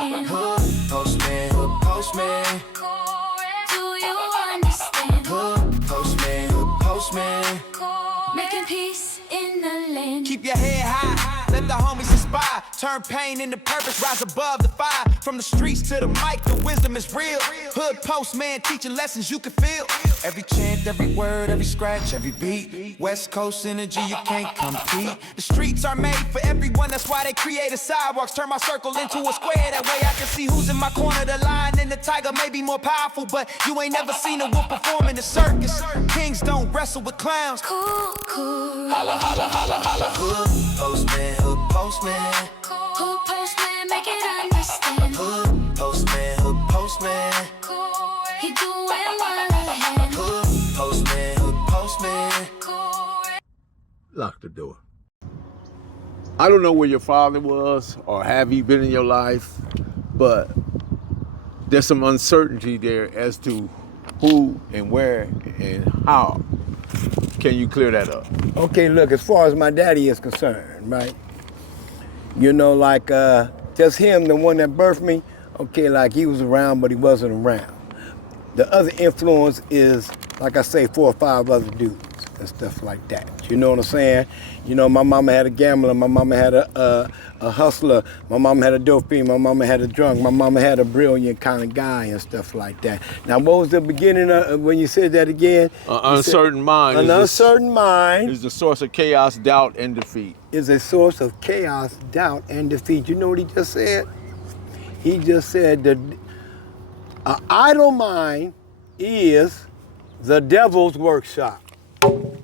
can. Hood postman. Do you understand? Hood postman. Making peace in the land. Keep your head high, let the homies inspire. Turn pain into purpose, rise above the fire. From the streets to the mic, the wisdom is real. Hood postman teaching lessons you can feel. Every chant, every word, every scratch, every beat. West Coast energy, you can't compete. The streets are made for everyone, that's why they created sidewalks. Turn my circle into a square, that way I can see who's in my corner. The lion and the tiger may be more powerful, but you ain't never seen a wolf perform in the circus. Kings don't wrestle with clowns. Cool. Holla, holla, holla, holla. Hood postman. Hood postman, make it understand. Hood postman. He doing what I had. Hood postman. Lock the door. I don't know where your father was or have he been in your life, but there's some uncertainty there as to who and where and how. Can you clear that up? Okay, look, as far as my daddy is concerned, right? You know, like just him, the one that birthed me, okay, like he was around, but he wasn't around. The other influence is, like I say, 4 or 5 other dudes and stuff like that. You know what I'm saying? You know, my mama had a gambler, my mama had a hustler, my mama had a dope fiend, my mama had a drunk, my mama had a brilliant kind of guy and stuff like that. Now, what was the beginning of when you said that again? An uncertain mind. An uncertain mind is the source of chaos, doubt, and defeat. Is a source of chaos, doubt, and defeat. You know what he just said? He just said that an idle mind is the devil's workshop.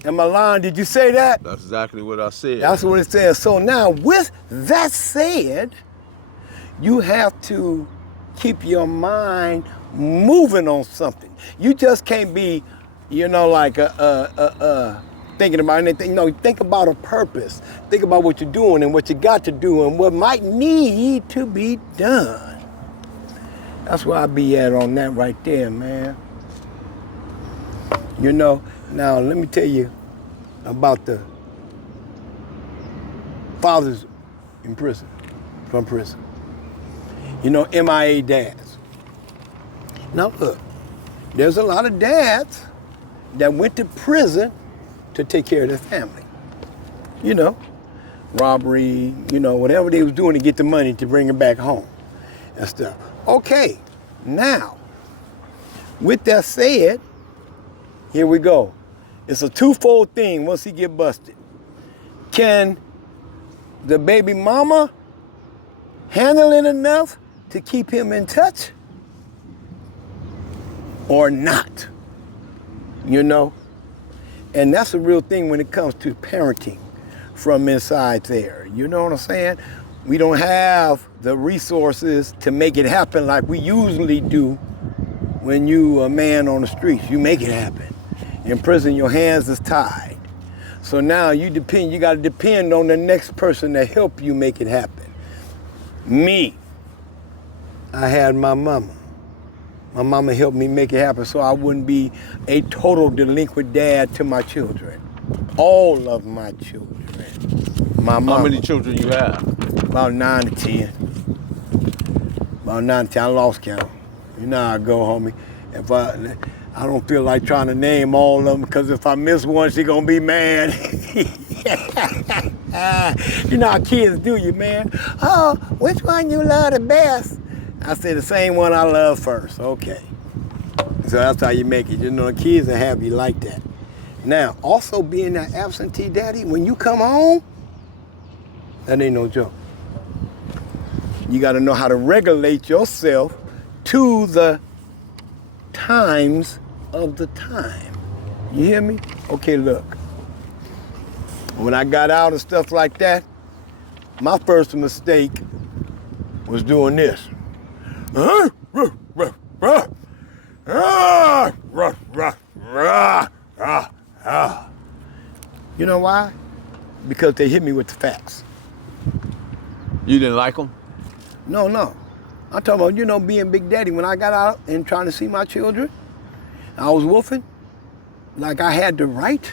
Am I lying? Did you say that? That's exactly what I said. That's what it says. So now, with that said, you have to keep your mind moving on something. You just can't be, you know, like thinking about anything. No, think about a purpose. Think about what you're doing and what you got to do and what might need to be done. That's where I be at on that right there, man. You know, now let me tell you about the fathers in prison, from prison. You know, MIA dads. Now look, there's a lot of dads that went to prison to take care of their family. You know, robbery, you know, whatever they was doing to get the money to bring it back home and stuff. Okay, now, with that said, here we go. It's a twofold thing once he get busted. Can the baby mama handle it enough to keep him in touch or not? You know? And that's a real thing when it comes to parenting from inside there. You know what I'm saying? We don't have the resources to make it happen like we usually do when you a man on the streets. You make it happen. In prison, your hands is tied. So now you got to depend on the next person to help you make it happen. Me, I had my mama. My mama helped me make it happen so I wouldn't be a total delinquent dad to my children. All of my children. My mama. How many children you have? About 9 to 10. About 9 to 10, I lost count. You know how I go, homie. If I don't feel like trying to name all of them because if I miss one, she gonna be mad. You know how kids do you, man. Oh, which one you love the best? I say the same one I love first. Okay. So that's how you make it. You know, the kids will have you like that. Now, also being that absentee daddy, when you come home, that ain't no joke. You gotta know how to regulate yourself to the times of the time. You hear me? Okay, look. When I got out and stuff like that, my first mistake was doing this. You know why? Because they hit me with the facts. You didn't like them? No. I'm talking about, you know, being Big Daddy. When I got out and trying to see my children, I was woofing like I had the right,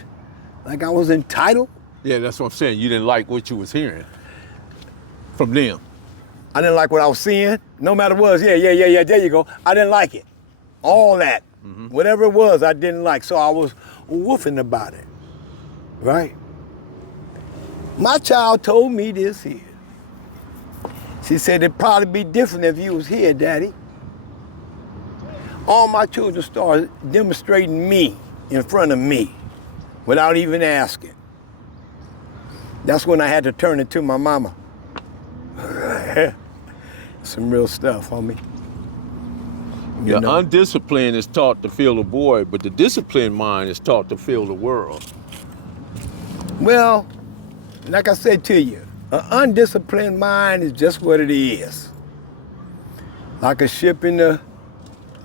like I was entitled. Yeah, that's what I'm saying. You didn't like what you was hearing from them. I didn't like what I was seeing. No matter what, yeah, there you go. I didn't like it. All that. Whatever it was, I didn't like. So I was woofing about it, right? My child told me this here. She said, it'd probably be different if you was here, Daddy. All my children started demonstrating me in front of me without even asking. That's when I had to turn it to my mama. Some real stuff, homie. The undisciplined is taught to feel the void, but the disciplined mind is taught to feel the world. Well, like I said to you, an undisciplined mind is just what it is. Like a ship in the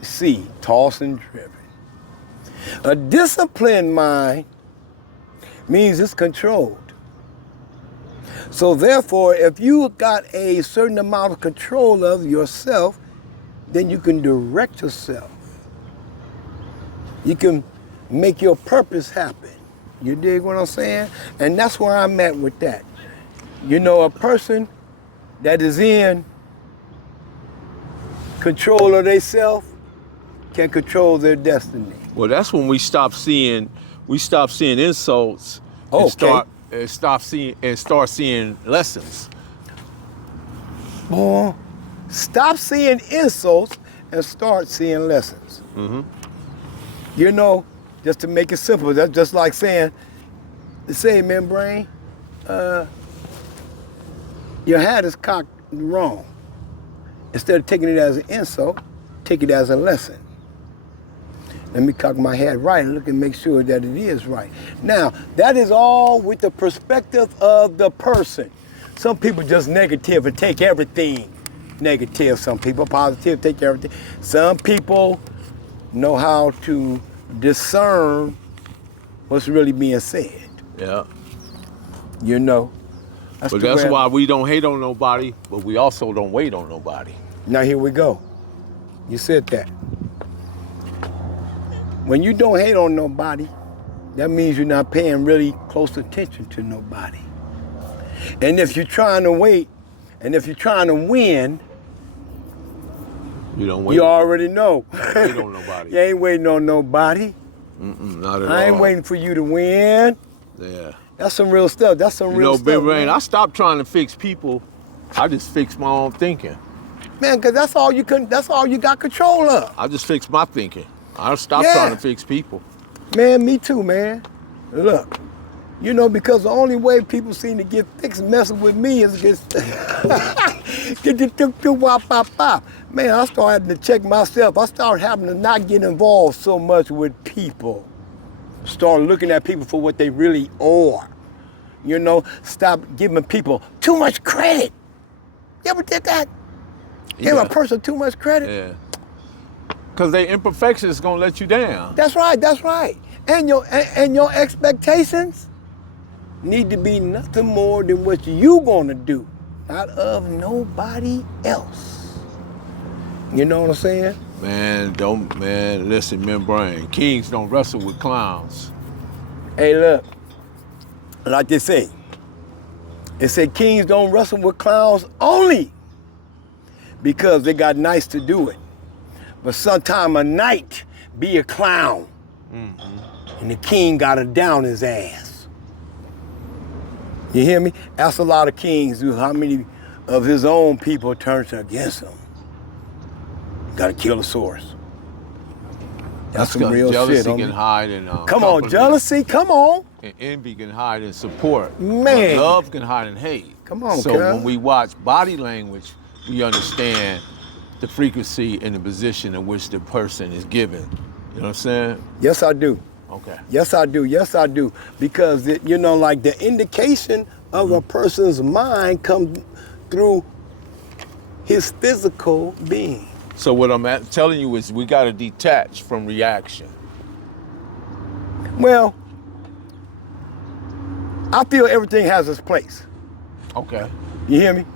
sea, tossing and driven. A disciplined mind means it's controlled. So therefore, if you got a certain amount of control of yourself, then you can direct yourself. You can make your purpose happen. You dig what I'm saying? And that's where I'm at with that. You know, a person that is in control of themselves can control their destiny. Well, that's when we stop seeing insults Okay. and start seeing lessons. Boy, stop seeing insults and start seeing lessons. You know, just to make it simple, that's just like saying, man, brain, your hat is cocked wrong. Instead of taking it as an insult, take it as a lesson. Let me cock my hat right and look and make sure that it is right. Now, that is all with the perspective of the person. Some people just negative and take everything negative. Some people positive, take everything. Some people know how to discern what's really being said. Yeah. You know. But that's why we don't hate on nobody, but we also don't wait on nobody. Now here we go. You said that. When you don't hate on nobody, that means you're not paying really close attention to nobody. And if you're trying to wait, and if you're trying to win, You don't wait. you already know. Wait on nobody. You ain't waiting on nobody. Not at all. I ain't waiting for you to win. Yeah. That's some real stuff. That's some real stuff. Big Rain, man. I stopped trying to fix people. I just fixed my own thinking. Man, cause that's all you got control of. I just fixed my thinking. I stopped Yeah. trying to fix people. Man, me too, man. Look, you know, because the only way people seem to get fixed messing with me is get wop. Man, I started having to check myself. I started having to not get involved so much with people. Start looking at people for what they really are. You know, stop giving people too much credit. You ever did that? Give a person too much credit? Yeah. Because their imperfection is going to let you down. That's right. And your expectations need to be nothing more than what you gonna do, not of nobody else. You know what I'm saying? Man, listen, Brain. Kings don't wrestle with clowns. Hey, look, like they say, kings don't wrestle with clowns only because they got nice to do it. But sometime a night be a clown. And the king got to down his ass. You hear me? That's a lot of kings do. How many of his own people turned against him? Got to kill the source. That's some real jealousy shit. Jealousy can hide in company. Jealousy, come on. And envy can hide in support. Man. But love can hide in hate. Come on, So cuz. when we watch body language, we understand the frequency and the position in which the person is given. You know what I'm saying? Yes, I do. Okay. Yes, I do. Because, like the indication of a person's mind comes through his physical being. So what I'm telling you is we got to detach from reaction. Well, I feel everything has its place. Okay. You hear me?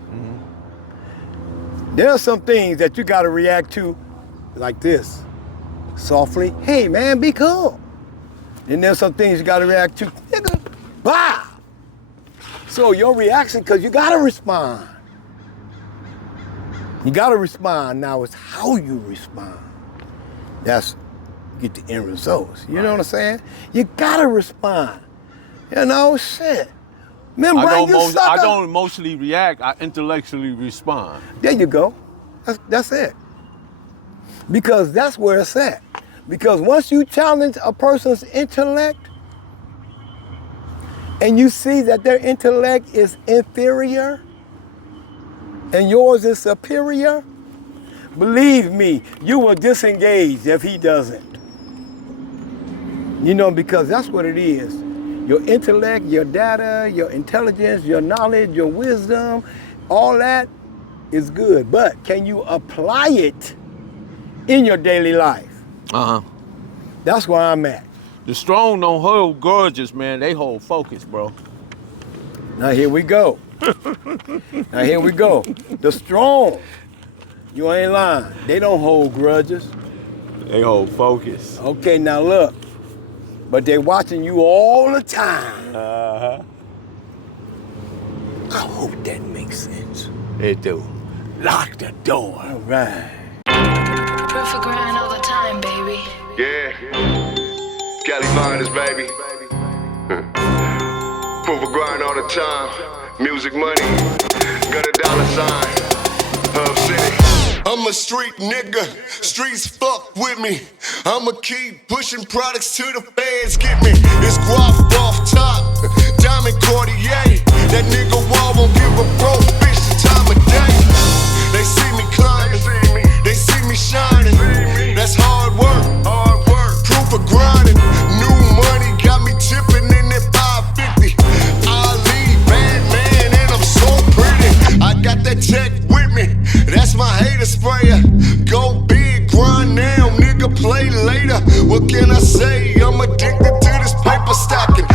There are some things that you got to react to like this, softly. Hey, man, be cool. And there's some things you got to react to, nigga, bah! So your reaction, because you got to respond. You gotta respond. Now it's how you respond. That's get the end results. You know what I'm saying? You gotta respond. You know, shit. Remember, I don't emotionally react. I intellectually respond. There you go. That's it. Because that's where it's at. Because once you challenge a person's intellect and you see that their intellect is inferior and yours is superior, believe me, you will disengage if he doesn't. You know, because that's what it is. Your intellect, your data, your intelligence, your knowledge, your wisdom, all that is good. But can you apply it in your daily life? That's where I'm at. The strong don't hold grudges, man. They hold focus, bro. Now here we go. Now here we go. The strong, you ain't lying. They don't hold grudges. They hold focus. Okay, now look. But they watching you all the time. I hope that makes sense. It do. Lock the door. All right. Proof of grind all the time, baby. Yeah, Cali Finest, baby. Proof of grind all the time. Music money, got a dollar sign. Hub City. I'm a street nigga, streets fuck with me. I'ma keep pushing products till the fans get me. It's guap off top, diamond Cartier. That nigga wall won't give a broke bitch the time of day. They see me climbing, they see me shining. That's hard work, proof of grinding. New money got me tipping in that 550. Ali, bad man, and I'm so pretty. I got that tech with me, that's my hater sprayer. Go big, grind now, nigga, play later. What can I say? I'm addicted to this paper stacking.